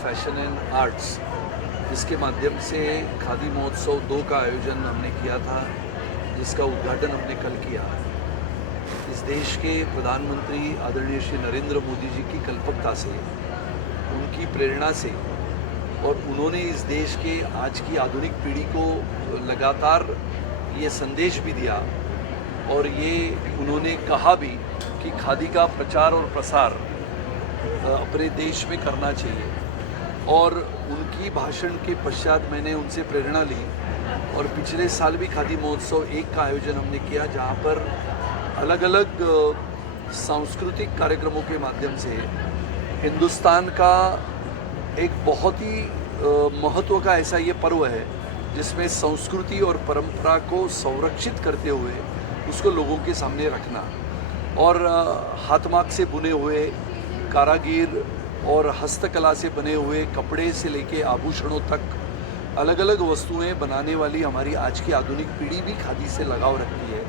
Fashion and arts, इसके माध्यम से खादी महोत्सव 2 का आयोजन हमने किया था, जिसका उद्घाटन हमने कल किया। इस देश के प्रधानमंत्री आदरणीय श्री नरेंद्र मोदी जी की कल्पकता से, उनकी प्रेरणा से, और उन्होंने इस देश के आज की आधुनिक पीढ़ी को लगातार ये संदेश भी दिया और ये उन्होंने कहा भी कि खादी का प्रचार और प्रसार अपने देश में करना चाहिए। और उनकी भाषण के पश्चात मैंने उनसे प्रेरणा ली और पिछले साल भी खादी महोत्सव 1 का आयोजन हमने किया, जहाँ पर अलग अलग सांस्कृतिक कार्यक्रमों के माध्यम से हिंदुस्तान का एक बहुत ही महत्व का ऐसा ये पर्व है जिसमें संस्कृति और परंपरा को संरक्षित करते हुए उसको लोगों के सामने रखना, और हाथमाग से बुने हुए कारागिर और हस्तकला से बने हुए कपड़े से लेके आभूषणों तक अलग अलग वस्तुएं बनाने वाली हमारी आज की आधुनिक पीढ़ी भी खादी से लगाव रखती है।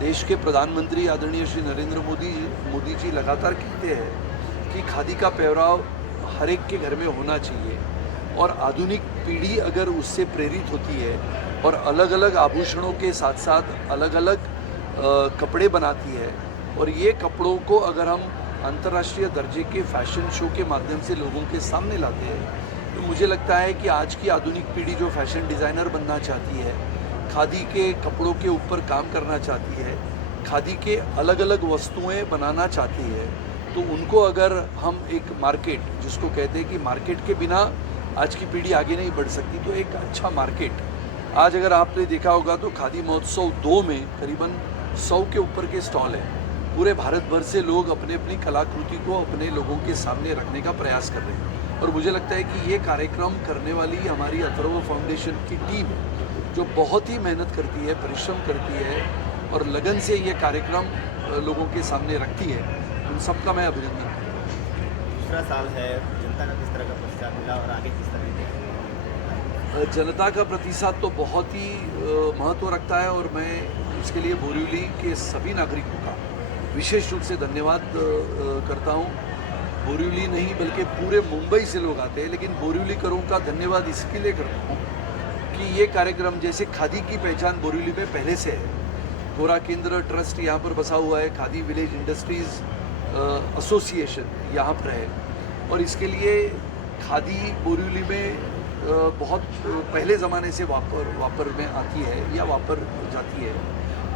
देश के प्रधानमंत्री आदरणीय श्री नरेंद्र मोदी जी लगातार कहते हैं कि खादी का पहराव हर एक के घर में होना चाहिए, और आधुनिक पीढ़ी अगर उससे प्रेरित होती है और अलग अलग आभूषणों के साथ साथ अलग अलग कपड़े बनाती है, और ये कपड़ों को अगर हम अंतर्राष्ट्रीय दर्जे के फैशन शो के माध्यम से लोगों के सामने लाते हैं, तो मुझे लगता है कि आज की आधुनिक पीढ़ी जो फैशन डिज़ाइनर बनना चाहती है, खादी के कपड़ों के ऊपर काम करना चाहती है, खादी के अलग अलग वस्तुएं बनाना चाहती है, तो उनको अगर हम एक मार्केट, जिसको कहते हैं कि मार्केट के बिना आज की पीढ़ी आगे नहीं बढ़ सकती, तो एक अच्छा मार्केट आज अगर आपने देखा होगा तो खादी महोत्सव 2 में करीबन 100 के ऊपर के स्टॉल हैं। पूरे भारत भर से लोग अपने अपनी कलाकृति को अपने लोगों के सामने रखने का प्रयास कर रहे हैं, और मुझे लगता है कि ये कार्यक्रम करने वाली हमारी अथर्व फाउंडेशन की टीम, जो बहुत ही मेहनत करती है, परिश्रम करती है और लगन से ये कार्यक्रम लोगों के सामने रखती है, उन सबका मैं अभिनंदन करता हूँ। दूसरा साल है, जनता का किस तरह का प्रतिसाद मिला और आगे किस तरह की? जनता का प्रतिसाद तो बहुत ही महत्व रखता है, और मैं उसके लिए बोरीवली के सभी नागरिकों का विशेष रूप से धन्यवाद करता हूँ। बोरीवली नहीं बल्कि पूरे मुंबई से लोग आते हैं, लेकिन बोरीवलीकरों का धन्यवाद इसके लिए करता हूँ कि ये कार्यक्रम, जैसे खादी की पहचान बोरीवली में पहले से है, गोरा केंद्र ट्रस्ट यहाँ पर बसा हुआ है, खादी विलेज इंडस्ट्रीज़ एसोसिएशन यहाँ पर है, और इसके लिए खादी बोरीवली में बहुत पहले ज़माने से वापर में आती है या वापर जाती है,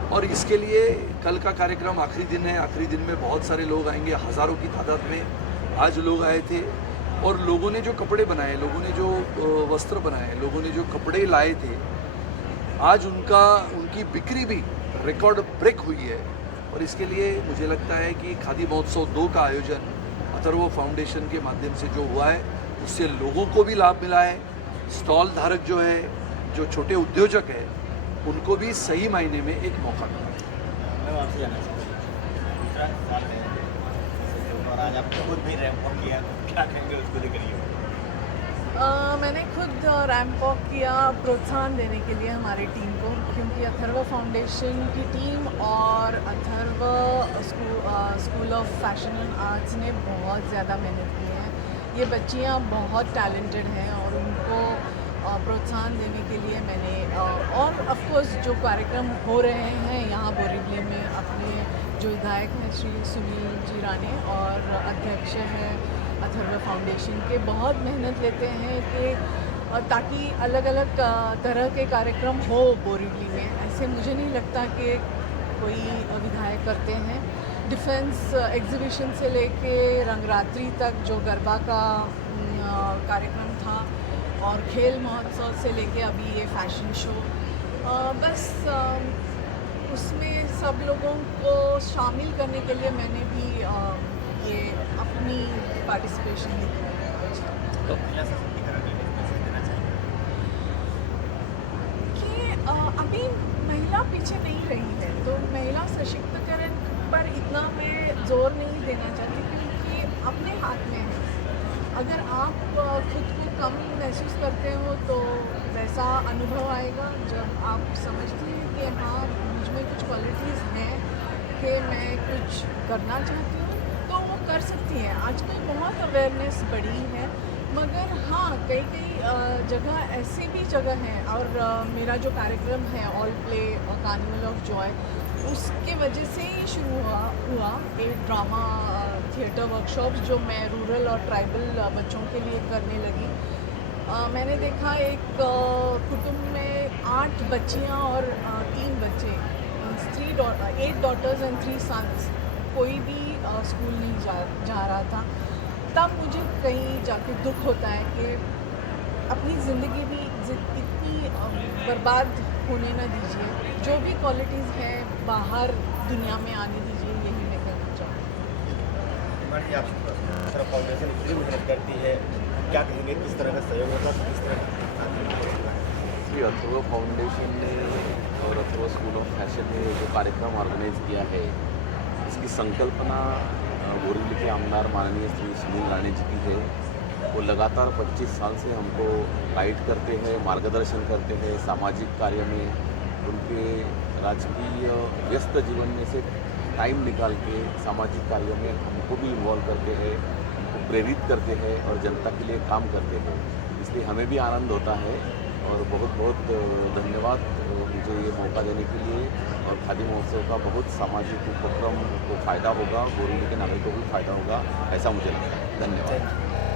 और इसके लिए कल का कार्यक्रम आखिरी दिन है। आखिरी दिन में बहुत सारे लोग आएंगे, हज़ारों की तादाद में आज लोग आए थे, और लोगों ने जो कपड़े बनाए, लोगों ने जो वस्त्र बनाए, लोगों ने जो कपड़े लाए थे, आज उनकी बिक्री भी रिकॉर्ड ब्रेक हुई है, और इसके लिए मुझे लगता है कि खादी महोत्सव 2 का आयोजन अथर्व फाउंडेशन के माध्यम से जो हुआ है, उससे लोगों को भी लाभ मिला है। स्टॉल धारक जो है, जो छोटे उद्योजक है, उनको भी सही मायने में एक मौका मिला। मैं आपसे जानना चाहता हूँ, दूसरा साल है और आज आपने खुद भी रैंप वॉक किया, क्या कहेंगे उसको लेकर? मैंने खुद रैंप वॉक किया प्रोत्साहन देने के लिए हमारी टीम को, क्योंकि अथर्व फाउंडेशन की टीम और Atharva school of fashion and arts ने बहुत ज़्यादा मेहनत की है। ये बच्चियाँ बहुत टैलेंटेड हैं, और उनको प्रोत्साहन देने के लिए मैंने और ऑफ कोर्स जो कार्यक्रम हो रहे हैं यहाँ बोरीवली में, अपने जो विधायक हैं श्री सुनील जी राणे और अध्यक्ष हैं अथर्व फाउंडेशन के, बहुत मेहनत लेते हैं कि ताकि अलग अलग तरह के कार्यक्रम हो बोरीवली में। ऐसे मुझे नहीं लगता कि कोई विधायक करते हैं। डिफेंस एग्जीबिशन से लेके रंगरात्रि तक जो गरबा का कार्यक्रम था, और खेल महोत्सव से लेके अभी ये फैशन शो, बस उसमें सब लोगों को शामिल करने के लिए मैंने भी ये अपनी पार्टिसिपेशन दी। कि अभी महिला पीछे नहीं रही है, तो महिला सशक्तिकरण पर इतना मैं जोर नहीं देना चाहती, क्योंकि अपने हाथ में है। अगर आप खुद को कम महसूस करते हो तो वैसा अनुभव आएगा जब आप समझते हैं कि हाँ, मुझ में कुछ क्वालिटीज़ हैं कि मैं कुछ करना चाहती हूँ, तो वो कर सकती हैं। आजकल बहुत अवेयरनेस बढ़ी है, मगर हाँ, कई कई जगह ऐसी भी जगह हैं और मेरा जो कार्यक्रम है all play carnival of Joy, उसके वजह से ही शुरू हुआ एक ड्रामा थिएटर वर्कशॉप्स जो मैं रूरल और ट्राइबल बच्चों के लिए करने लगी। मैंने देखा एक कुटुंब में 8 बच्चियां और 3 बच्चे, 8 daughters and 3 sons, कोई भी स्कूल नहीं जा रहा था। तब मुझे कहीं जाके दुख होता है कि अपनी ज़िंदगी भी इतनी बर्बाद होने ना दीजिए। जो भी क्वालिटीज़ हैं बाहर दुनिया में आने दीजिए, यही मैं कहना चाहूँगी। मैडम जी, आपसे प्रश्न, सर फाउंडेशन इतनी मेहनत करती है, क्या कहेंगे किस तरह का सहयोग होगा, किस तरह का? श्री अथर्व फाउंडेशन ने और अथर्व स्कूल ऑफ फैशन ने जो कार्यक्रम ऑर्गेनाइज किया है, इसकी संकल्पना बोरीवली के आमदार माननीय श्री सुनील राणे जी की है। वो लगातार 25 साल से हमको गाइड करते हैं, मार्गदर्शन करते हैं सामाजिक कार्य में। उनके राजकीय व्यस्त जीवन में से टाइम निकाल के सामाजिक कार्यों में हमको भी इन्वॉल्व करते हैं, हमको प्रेरित करते हैं और जनता के लिए काम करते हैं। इसलिए हमें भी आनंद होता है और बहुत बहुत धन्यवाद मुझे ये मौका देने के लिए। और खादी महोत्सव का बहुत सामाजिक उपक्रम को फ़ायदा होगा, बोरीवली के नागरिकों को भी फ़ायदा होगा, ऐसा मुझे लगता है। धन्यवाद।